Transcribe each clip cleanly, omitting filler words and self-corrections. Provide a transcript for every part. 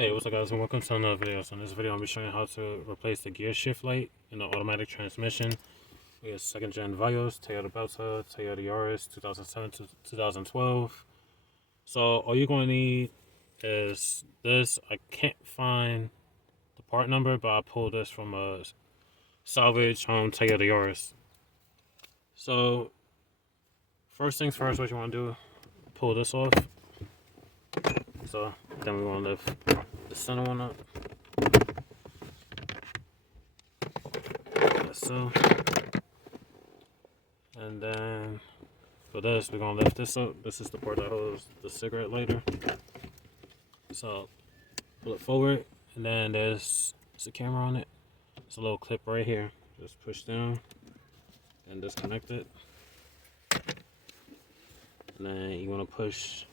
Hey, what's up guys, and welcome to another video. So in this video, I'll be showing you how to replace the gear shift light in the automatic transmission. We have second gen Vios, Toyota Belta, Toyota Yaris, 2007 to 2012. So all you're going to need is this. I can't find the part number, but I pulled this from a salvage Toyota Yaris. So first things first, what you want to do, pull this off. So then we want to lift the center one up. Like so. And then for this, we're going to lift this up. This is the part that holds the cigarette lighter. So pull it forward, and then there's a camera on it. It's a little clip right here. Just push down and disconnect it. And then you want to push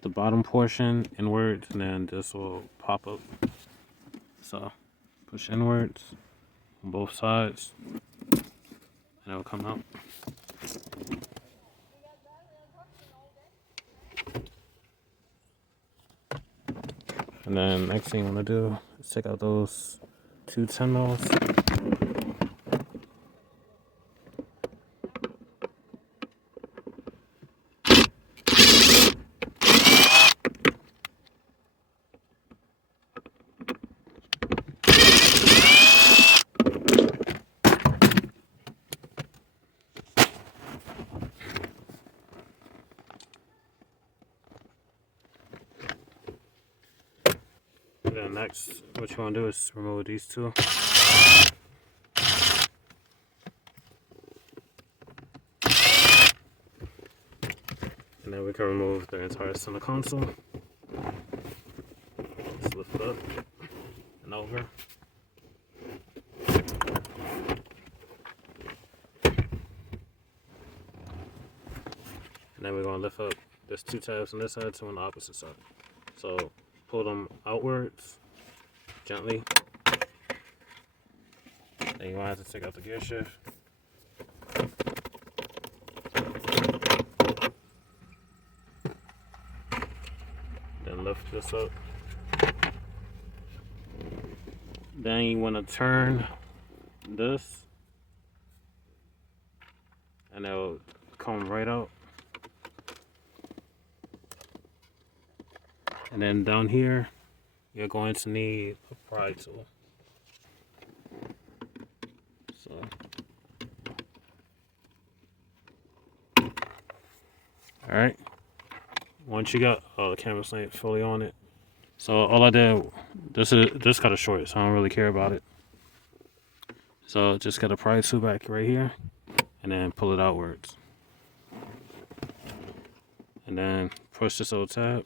the bottom portion inwards, and then this will pop up. So push inwards on both sides, and it'll come out. And then next thing you want to do is take out those two 10 mils. Then next, what you want to do is remove these two. And then we can remove the entire center console. Just lift it up and over. And then we're going to lift up, there's two tabs on this side, two on the opposite side. So pull them outwards gently. Then you want to have to take out the gear shift. Then lift this up. Then you want to turn this, and it'll come right out. And then down here, you're going to need a pry tool. So, all right. Once you got the camera's not fully on it. So all I did, this cut it short, so I don't really care about it. So just got a pry tool back right here, and then pull it outwards. And then push this little tab.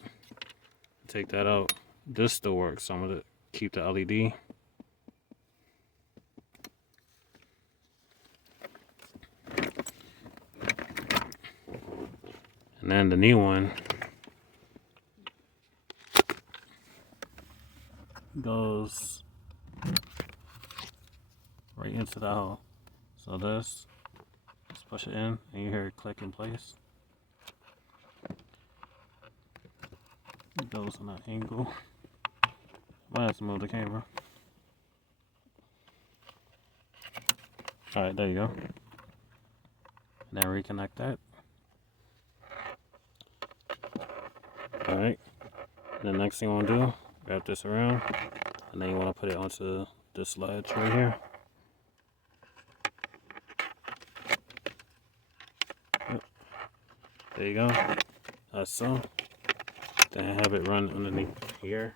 Take that out. This still works, so I'm going to keep the LED. And then the new one goes right into the hole. So this, just push it in, and you hear it click in place. It goes on that angle. Might have to move the camera. Alright, there you go. And then reconnect that. Alright. The next thing you want to do, wrap this around, and then you want to put it onto this ledge right here. Yep. There you go. That's so. Then have it run underneath here.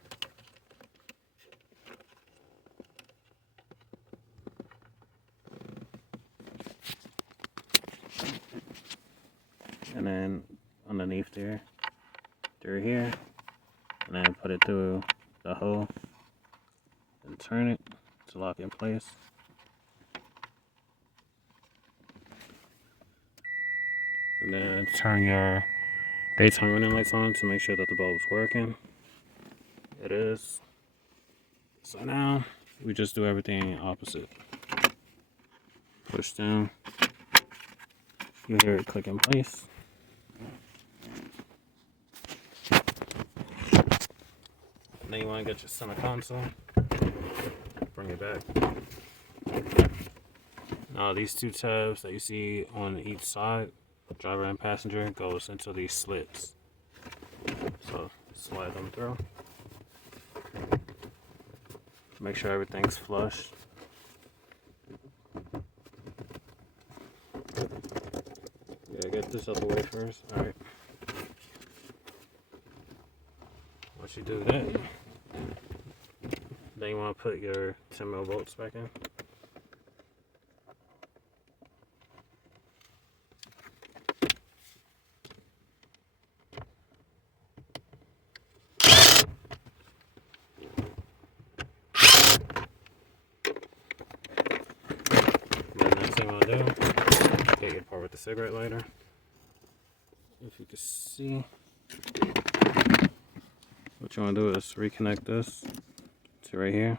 And then underneath there, through here, and then put it through the hole and turn it to lock in place. And then turn your daytime running lights on to make sure that the bulb's working. It is. So now we just do everything opposite. Push down. You hear it click in place. then you want to get your center console. Bring it back. Now these two tabs that you see on each side, driver and passenger, goes into these slits. So slide them through. Make sure everything's flush. Yeah, get this out the way first. Alright. Once you do that, then you want to put your 10mm bolts back in. The next thing you want to do, get your part with the cigarette lighter. If you can see, what you want to do is reconnect this to right here.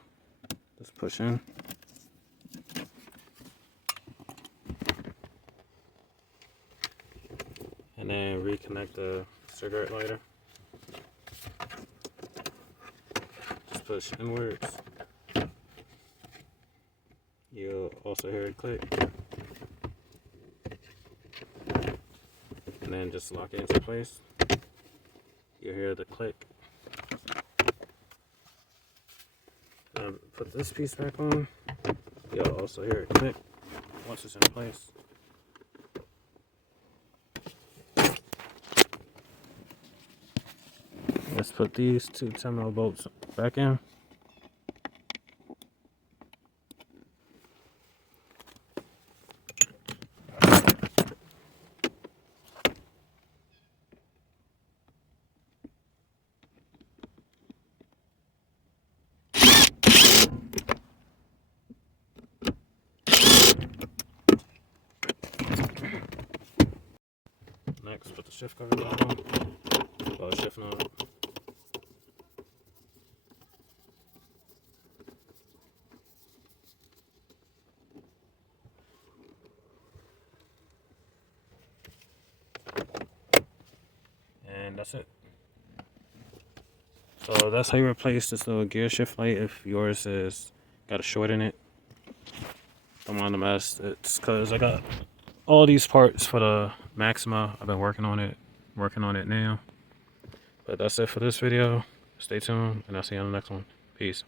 Just push in. And then reconnect the cigarette lighter. Just push inwards. You'll also hear it click. And then just lock it into place. You'll hear the click. Put this piece back on. You'll also hear it click once it's in place. Let's put these two 10mm bolts back in. Next, put the shift cover back on. While it's shifting on. And that's it. So that's how you replace this little gear shift light if yours is got a short in it. Don't mind the mess. It's because I got all these parts for the Maxima. I've been working on it now. But that's it for this video. Stay tuned, and I'll see you on the next one. Peace.